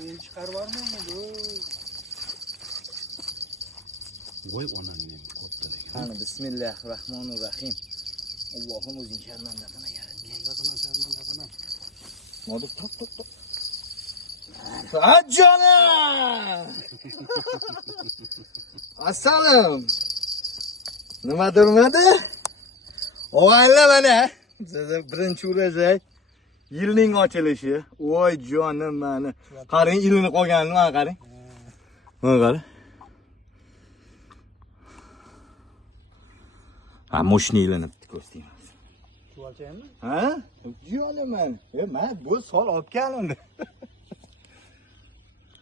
Endi chiqarib yubormaymi bu? Voy onamning qo'pdi degan. Qani bismillahirrohmanirrohim. Allohim o'zing sharmanda qilma yaratgan. Sharmanda qilma. Modib top. Ajjonim! Assalom. Nima durmadi? O'g'aylar mana. Sizni birinchi urajak. Yilning ochilishi. Voy jonim meni. Qarang, ilinib qolganini mana qarang. Mana qarang. Ha, moshni ilinibdi, ko'rsatayman. Chuvalchaymi? Ha? Jonim meni. Men bu sol olib keldim.